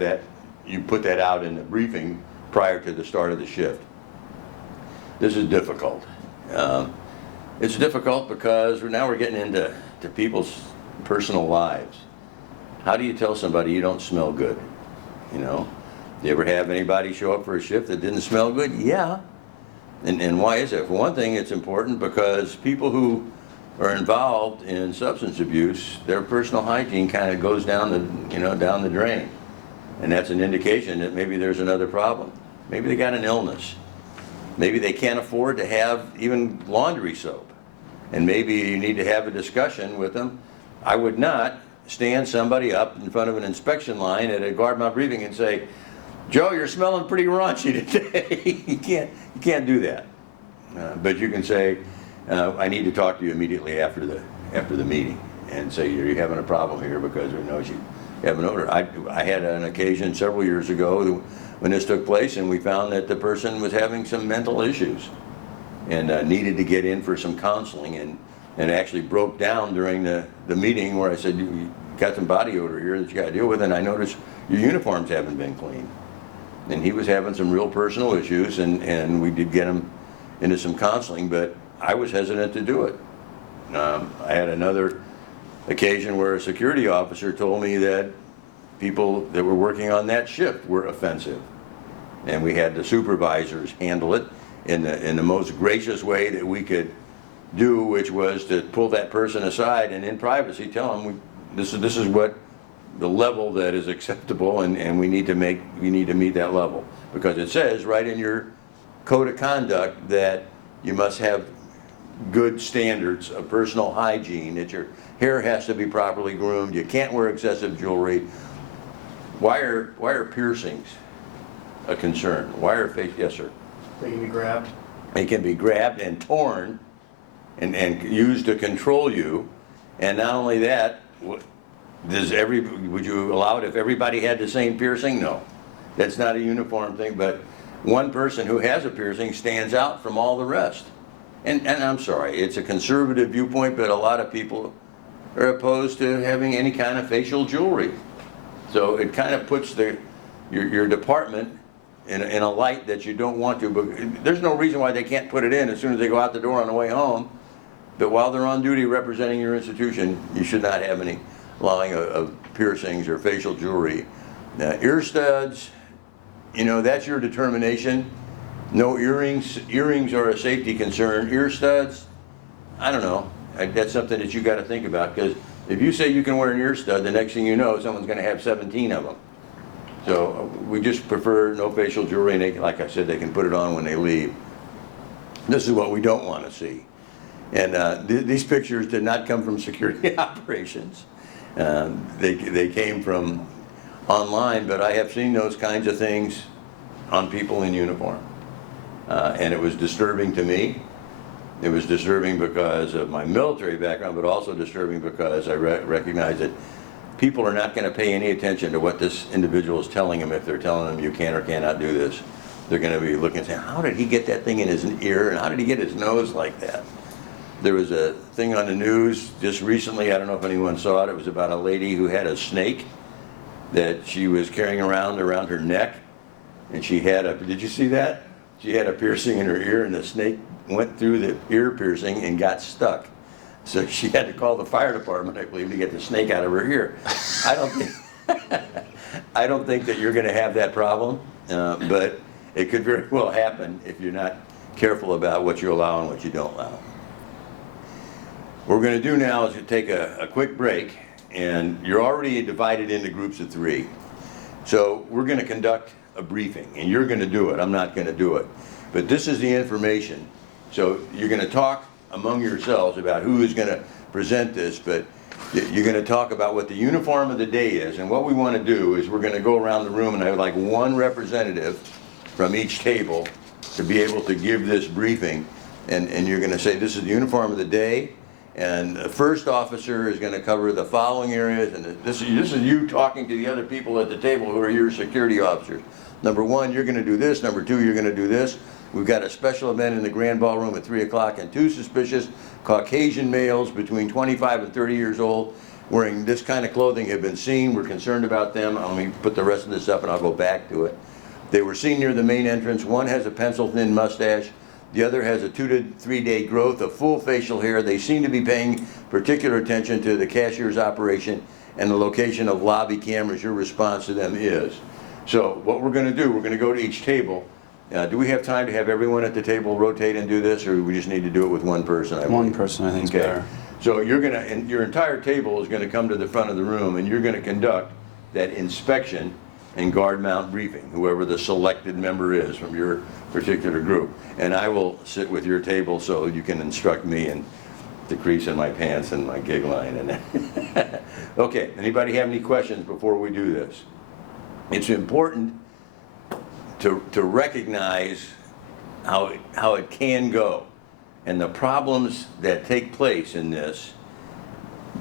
that, you put that out in the briefing prior to the start of the shift. This is difficult. It's difficult because now we're getting into people's personal lives. How do you tell somebody you don't smell good? You know, do you ever have anybody show up for a shift that didn't smell good? Yeah. And why is that? For one thing, it's important because people who are involved in substance abuse, their personal hygiene kind of goes down the drain. And that's an indication that maybe there's another problem. Maybe they got an illness. Maybe they can't afford to have even laundry soap. And maybe you need to have a discussion with them. I would not stand somebody up in front of an inspection line at a guard mount briefing and say, Joe, you're smelling pretty raunchy today. you can't do that. But you can say, I need to talk to you immediately after the meeting and say you're having a problem here because we know you have an odor. I had an occasion several years ago when this took place, and we found that the person was having some mental issues and needed to get in for some counseling, and actually broke down during the meeting where I said, you got some body odor here that you got to deal with, and I noticed your uniforms haven't been cleaned. And he was having some real personal issues, and we did get him into some counseling, but I was hesitant to do it. I had another occasion where a security officer told me that people that were working on that shift were offensive. And we had the supervisors handle it in the most gracious way that we could do, which was to pull that person aside and in privacy tell them this is what the level that is acceptable, and we need to meet that level, because it says right in your code of conduct that you must have good standards of personal hygiene, that your hair has to be properly groomed, you can't wear excessive jewelry. Why are piercings a concern? Why are yes sir? They can be grabbed. They can be grabbed and torn and used to control you. And not only that, would you allow it if everybody had the same piercing? No, that's not a uniform thing, but one person who has a piercing stands out from all the rest. And I'm sorry, it's a conservative viewpoint, but a lot of people are opposed to having any kind of facial jewelry. So it kind of puts your department in a light that you don't want to, but there's no reason why they can't put it in as soon as they go out the door on the way home. But while they're on duty representing your institution, you should not have any allowing of piercings or facial jewelry. Ear studs, that's your determination. No earrings. Earrings are a safety concern. Ear studs, I don't know. That's something that you got to think about, because if you say you can wear an ear stud, the next thing you know, someone's going to have 17 of them. So we just prefer no facial jewelry, and like I said, they can put it on when they leave. This is what we don't want to see. And these pictures did not come from security operations. They came from online, but I have seen those kinds of things on people in uniform. And it was disturbing to me. It was disturbing because of my military background, but also disturbing because I recognize that people are not going to pay any attention to what this individual is telling them if they're telling them you can or cannot do this. They're going to be looking and saying, how did he get that thing in his ear, and how did he get his nose like that? There was a thing on the news just recently, I don't know if anyone saw it, it was about a lady who had a snake that she was carrying around her neck, and she had did you see that? She had a piercing in her ear, and the snake went through the ear piercing and got stuck. So she had to call the fire department, I believe, to get the snake out of her ear. I don't think that you're going to have that problem, but it could very well happen if you're not careful about what you allow and what you don't allow. What we're going to do now is take a quick break, and you're already divided into groups of 3. So we're going to conduct a briefing, and you're going to do it. I'm not going to do it. But this is the information. So you're going to talk among yourselves about who is going to present this, but you're going to talk about what the uniform of the day is. And what we want to do is we're going to go around the room, and I would like one representative from each table to be able to give this briefing. And you're going to say, this is the uniform of the day, and the first officer is going to cover the following areas, and this is you talking to the other people at the table who are your security officers. Number 1, you're going to do this. Number 2, you're going to do this. We've got a special event in the Grand Ballroom at 3 o'clock, and 2 suspicious Caucasian males between 25 and 30 years old wearing this kind of clothing have been seen. We're concerned about them. Let me put the rest of this up and I'll go back to it. They were seen near the main entrance. One has a pencil-thin mustache. The other has a 2 to 3 day growth of full facial hair. They seem to be paying particular attention to the cashier's operation and the location of lobby cameras. Your response to them is. So what we're going to do, we're going to go to each table. Do we have time to have everyone at the table rotate and do this, or do we just need to do it with one person? One person, I think, is better. So you're going to, and your entire table is going to come to the front of the room, and you're going to conduct that inspection and guard mount briefing, whoever the selected member is from your particular group. And I will sit with your table so you can instruct me and the crease in my pants and my gig line. And okay, anybody have any questions before we do this? It's important to recognize how it can go and the problems that take place in this.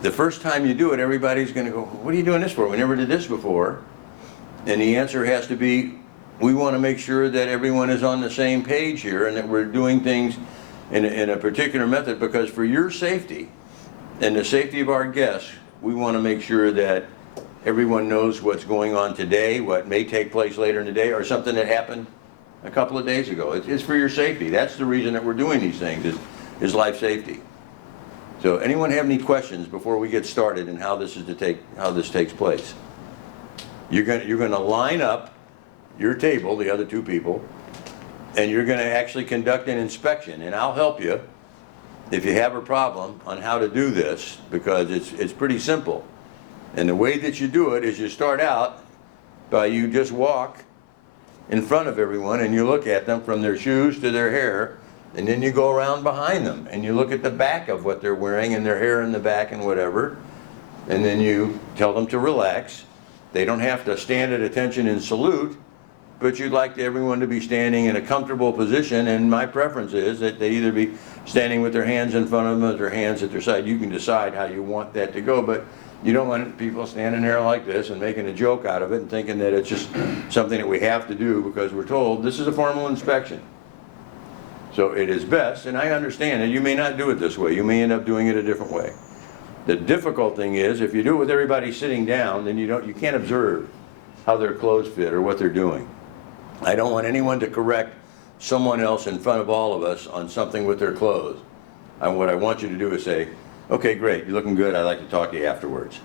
The first time you do it, everybody's going to go, what are you doing this for? We never did this before. And the answer has to be, we want to make sure that everyone is on the same page here and that we're doing things in a particular method, because for your safety and the safety of our guests, we want to make sure that everyone knows what's going on today, what may take place later in the day, or something that happened a couple of days ago. It's for your safety. That's the reason that we're doing these things, is life safety. So anyone have any questions before we get started and how this takes place? You're going to line up your table, the other two people, and you're going to actually conduct an inspection. And I'll help you if you have a problem on how to do this, because it's pretty simple. And the way that you do it is you start out by you just walk in front of everyone and you look at them from their shoes to their hair, and then you go around behind them and you look at the back of what they're wearing and their hair in the back and whatever, and then you tell them to relax. They don't have to stand at attention and salute, but you'd like everyone to be standing in a comfortable position, and my preference is that they either be standing with their hands in front of them or their hands at their side. You can decide how you want that to go, but you don't want people standing there like this and making a joke out of it and thinking that it's just something that we have to do because we're told this is a formal inspection. So it is best, and I understand that you may not do it this way. You may end up doing it a different way. The difficult thing is, if you do it with everybody sitting down, then you can't observe how their clothes fit or what they're doing. I don't want anyone to correct someone else in front of all of us on something with their clothes. And what I want you to do is say, okay, great, you're looking good, I'd like to talk to you afterwards.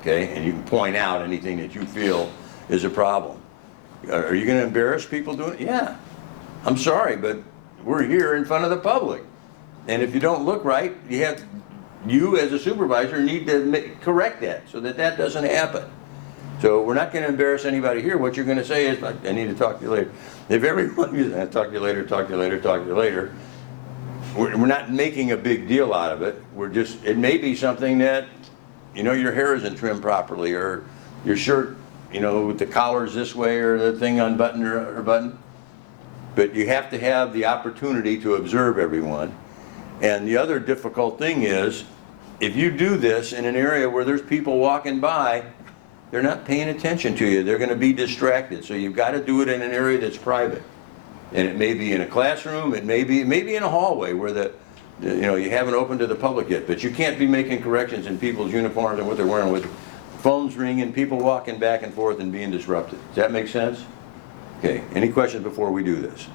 Okay, and you can point out anything that you feel is a problem. Are you going to embarrass people doing it? Yeah, I'm sorry, but we're here in front of the public. And if you don't look right, you as a supervisor need to correct that so that doesn't happen. So we're not going to embarrass anybody here. What you're going to say is, I need to talk to you later. If everyone, I'll talk to you later, talk to you later, talk to you later, we're not making a big deal out of it. It may be something that, your hair isn't trimmed properly, or your shirt, with the collar's this way, or the thing unbuttoned or buttoned. But you have to have the opportunity to observe everyone. And the other difficult thing is, if you do this in an area where there's people walking by, they're not paying attention to you. They're going to be distracted. So you've got to do it in an area that's private. And it may be in a classroom. It may be in a hallway where you haven't opened to the public yet. But you can't be making corrections in people's uniforms and what they're wearing with phones ringing, people walking back and forth and being disrupted. Does that make sense? Okay. Any questions before we do this?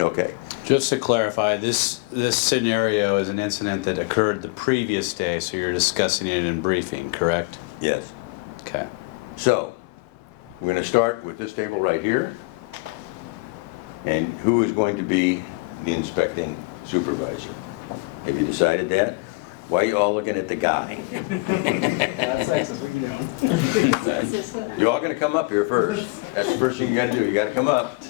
Okay. Just to clarify, this scenario is an incident that occurred the previous day, so you're discussing it in briefing, correct? Yes. Okay. So, we're going to start with this table right here. And who is going to be the inspecting supervisor? Have you decided that? Why are you all looking at the guy? That's sexist, what are you doing? You're all going to come up here first. That's the first thing you got to do. You got to come up.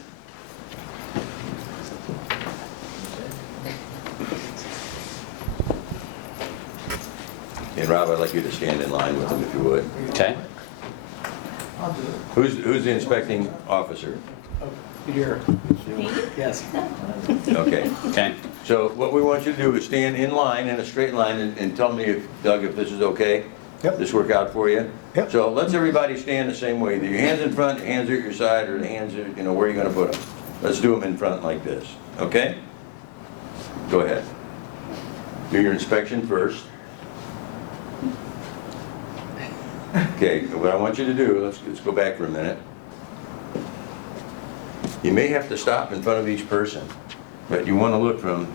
And Rob, I'd like you to stand in line with him if you would. Okay. I'll do it. Who's the inspecting officer? Here. Yes. Okay. Okay. So what we want you to do is stand in line, in a straight line, and tell me, Doug, if this is okay? Yep. This work out for you? Yep. So let's everybody stand the same way. Either your hands in front, your hands are at your side, or the hands are, where you're going to put them. Let's do them in front like this. Okay? Go ahead. Do your inspection first. Okay, what I want you to do, let's go back for a minute. You may have to stop in front of each person, but you want to look from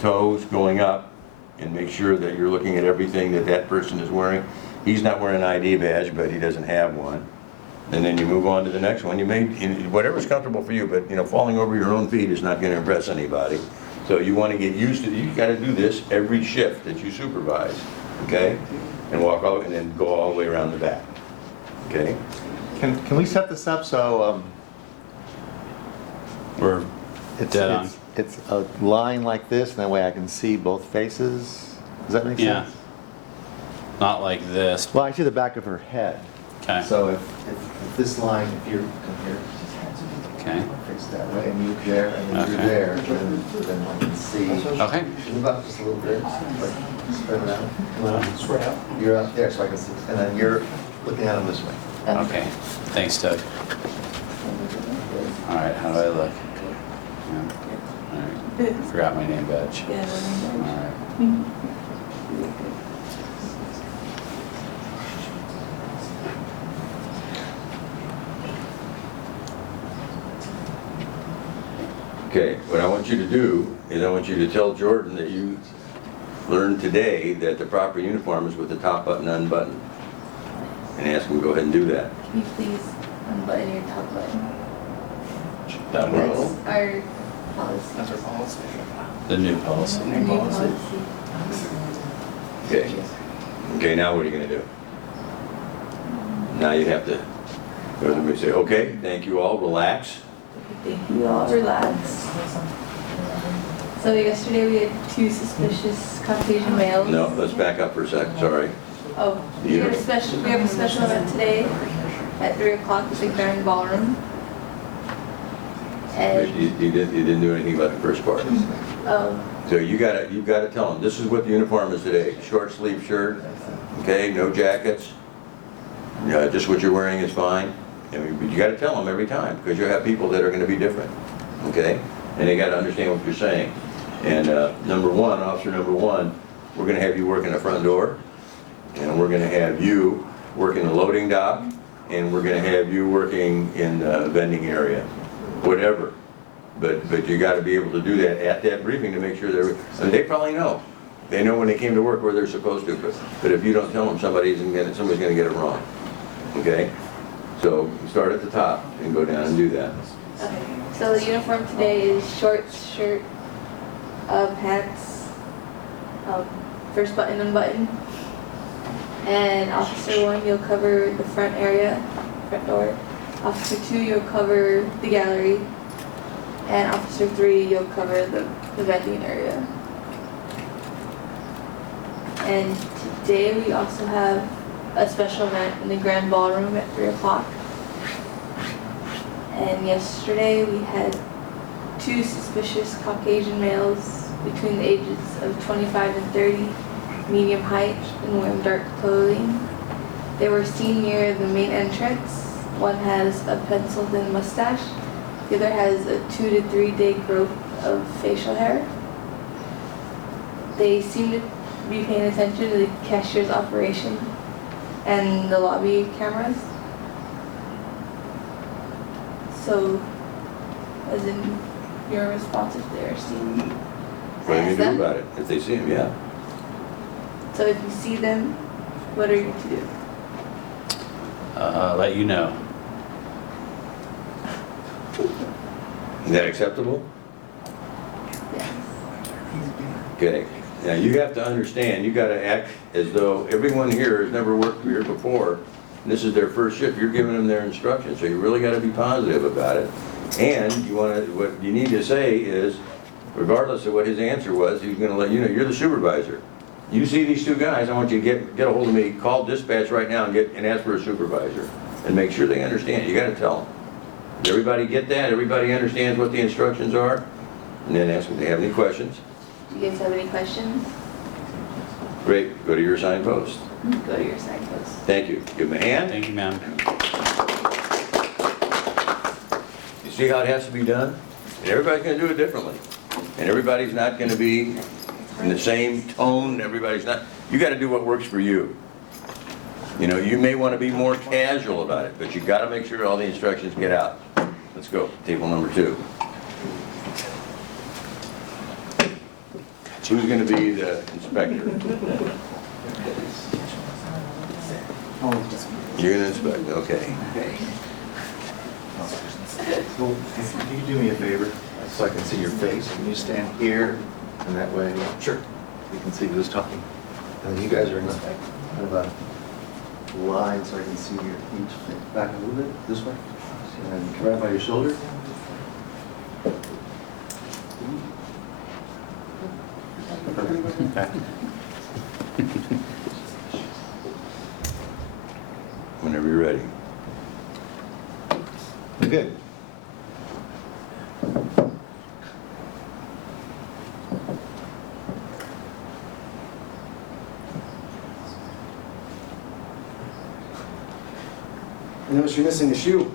toes going up and make sure that you're looking at everything that that person is wearing. He's not wearing an ID badge, but he doesn't have one. And then you move on to the next one. You may, whatever's comfortable for you, but falling over your own feet is not going to impress anybody. So you want to get used to, you got to do this every shift that you supervise, okay? And walk out and then go all the way around the back, okay? Can we set this up so We're it's, dead on. it's a line like this, and that way I can see both faces? Does that make Yeah. sense? Not like this. Well, I see the back of her head. Okay. So if this line, if you're here, Okay. fix that way, and you there, and then you're Okay. there, then I can see. Okay. Move up just a little bit, like spread it out. Come on. Spread out. You're out there, so I can see, and then you're looking at him this way. Okay. Thanks, Doug. All right. How do I look? Yeah. All right. Forgot my name badge. Yeah, All right. Okay, what I want you to do is I want you to tell Jordan that you learned today that the proper uniform is with the top button unbuttoned. And ask him to go ahead and do that. Can you please unbutton your top button? That That's will. our policy. That's our policy. The new policy. Our new policy. Okay. Okay, now what are you gonna do? Now you have to go to them and say, okay, thank you all, relax. Thank you all, relax. So yesterday we had 2 suspicious Caucasian males. No, let's back up for a sec, sorry. Oh, we have a special event today at 3 o'clock at the Grand Ballroom. You And, didn't do anything about the first part. oh, So you gotta tell them, this is what the uniform is today. Short sleeve shirt, okay, no jackets. Just what you're wearing is fine. I mean, but you gotta tell them every time, because you have people that are gonna be different, okay? And they gotta understand what you're saying. And officer number one, we're gonna have you working the front door, and we're gonna have you working the loading dock, and we're gonna have you working in the vending area, whatever. But you gotta be able to do that at that briefing to make sure they probably know. They know when they came to work where they're supposed to, but if you don't tell them, somebody's gonna get it wrong, okay? So start at the top and go down and do that. okay. So the uniform today is shorts, shirt, pants, first button unbuttoned. And Officer 1, you'll cover the front area, front door. Officer 2, you'll cover the gallery. And Officer 3, you'll cover the vending area. And today we also have a special event in the Grand Ballroom at 3 o'clock. And yesterday we had 2 suspicious Caucasian males between the ages of 25 and 30, medium height, and wearing dark clothing. They were seen near the main entrance. One has a pencil-thin mustache. The other has a 2 to 3 day growth of facial hair. They seem to be paying attention to the cashier's operation and the lobby cameras. So, as in your response if they're seen. What are you Ask gonna them. do about it? If they see him, yeah. So if you see them, what are you to do? Let you know. Is that acceptable? Yes. Okay. Now you have to understand, you gotta act as though everyone here has never worked here before. And this is their first shift. You're giving them their instructions, so you really gotta be positive about it. And what you need to say is, regardless of what his answer was, he's gonna let you know, you're the supervisor. You see these 2 guys, I want you to get a hold of me, call dispatch right now and ask for a supervisor. And make sure they understand. You gotta tell them. Does everybody get that? Everybody understands what the instructions are? And then ask them if they have any questions. Do you guys have any questions? Great, go to your assigned post. Go to your signpost. Thank you. Give them a hand. Thank you, ma'am. You see how it has to be done? And everybody's gonna do it differently. And everybody's not gonna be in the same tone, everybody's not, you gotta do what works for you. You know, you may want to be more casual about it, but you got to make sure all the instructions get out. Let's go, table number 2. Who's going to be the inspector? You're going to inspect, okay. So, can you do me a favor, so I can see your face? Can you stand here, and that way? Sure. You can see who's talking. And then you guys are in the, kind of a line, so I can see your each face. Back a little bit, this way. And come right by your shoulder. Perfect. Whenever you're ready. Good. I notice you're missing a shoe.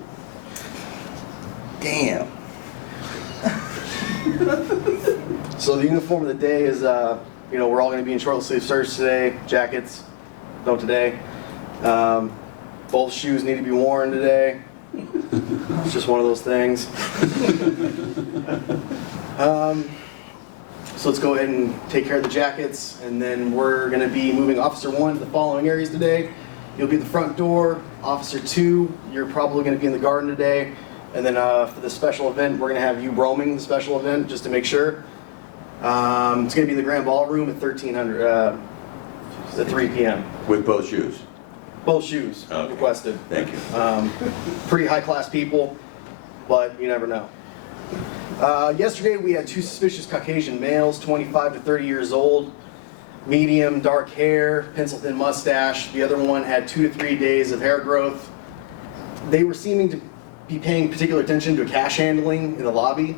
Damn. So the uniform of the day is, we're all going to be in short sleeve shirts today, jackets, no today. Both shoes need to be worn today. It's just one of those things. So let's go ahead and take care of the jackets, and then we're going to be moving Officer 1 to the following areas today. You'll be at the front door. Officer 2, you're probably going to be in the garden today. And then for the special event, we're going to have you roaming the special event just to make sure. It's going to be in the Grand Ballroom at 1300, at 3 p.m. With both shoes. Both shoes Okay. requested. Thank you. Pretty high-class people, but you never know. Yesterday, we had 2 suspicious Caucasian males, 25 to 30 years old, medium, dark hair, pencil-thin mustache. The other one had 2 to 3 days of hair growth. They were seeming to be paying particular attention to cash handling in the lobby.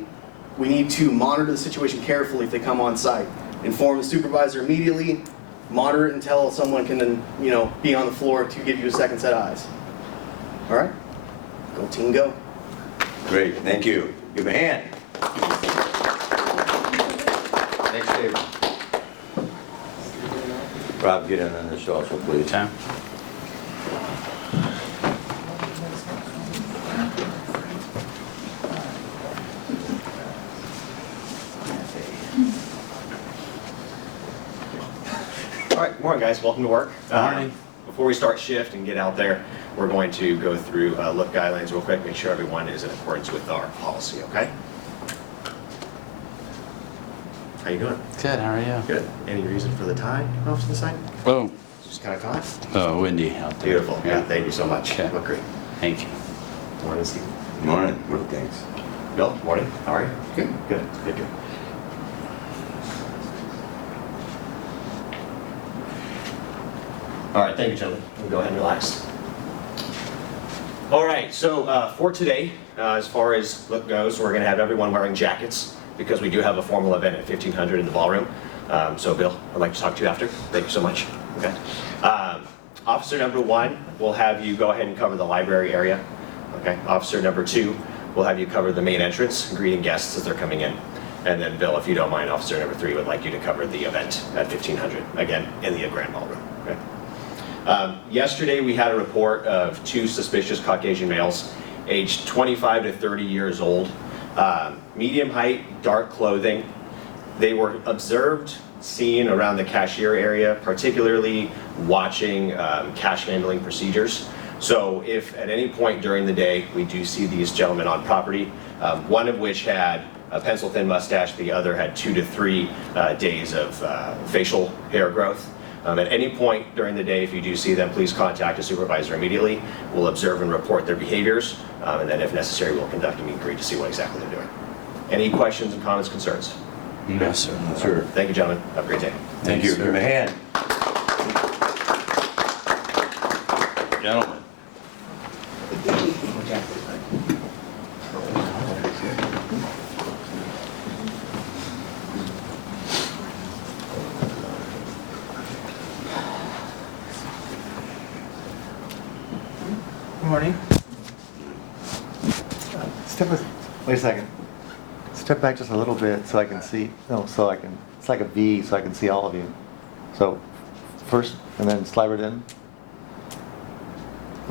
We need to monitor the situation carefully if they come on site. Inform the supervisor immediately. Monitor it until someone can then, be on the floor to give you a second set of eyes. All right? Go team, go. Great, thank you. Give a hand. Next table. Rob, get in on this also, please. Okay. All right, good morning, guys. Welcome to work. Morning. Before we start shift and get out there, we're going to go through look guidelines real quick, make sure everyone is in accordance with our policy, okay? How you doing? Good, how are you? Good. Any reason for the tie off to the side? Oh, Just kind of caught? oh, windy out there. Beautiful. Yeah, thank you so much. Okay. Look great. Thank you. Morning, Steve. Morning. Well, thanks. Bill, morning. How are you? Good. Good. Good. Good. All right, thank you, gentlemen. We'll go ahead and relax. All right, so for today, as far as look goes, we're going to have everyone wearing jackets because we do have a formal event at 1500 in the ballroom. So, Bill, I'd like to talk to you after. Thank you so much. Okay. Officer number 1 will have you go ahead and cover the library area. Okay. Officer number 2 will have you cover the main entrance, greeting guests as they're coming in. And then, Bill, if you don't mind, Officer number 3 would like you to cover the event at 1500, again, in the Grand Ballroom. Okay. Yesterday, we had a report of 2 suspicious Caucasian males, aged 25 to 30 years old, medium height, dark clothing. They were observed, seen around the cashier area, particularly watching cash handling procedures. So if at any point during the day we do see these gentlemen on property, one of which had a pencil-thin mustache, the other had 2 to 3 days of facial hair growth. At any point during the day, if you do see them, please contact a supervisor immediately. We'll observe and report their behaviors, and then if necessary, we'll conduct a meet and greet to see what exactly they're doing. Any questions and comments, concerns? No, sir. Sure. Thank you, gentlemen. Have a great day. Thank you. Thanks, Give him a hand. Gentlemen. Good morning. Wait a second. Step back just a little bit so I can see, it's like a V so I can see all of you. So first, and then slide it in.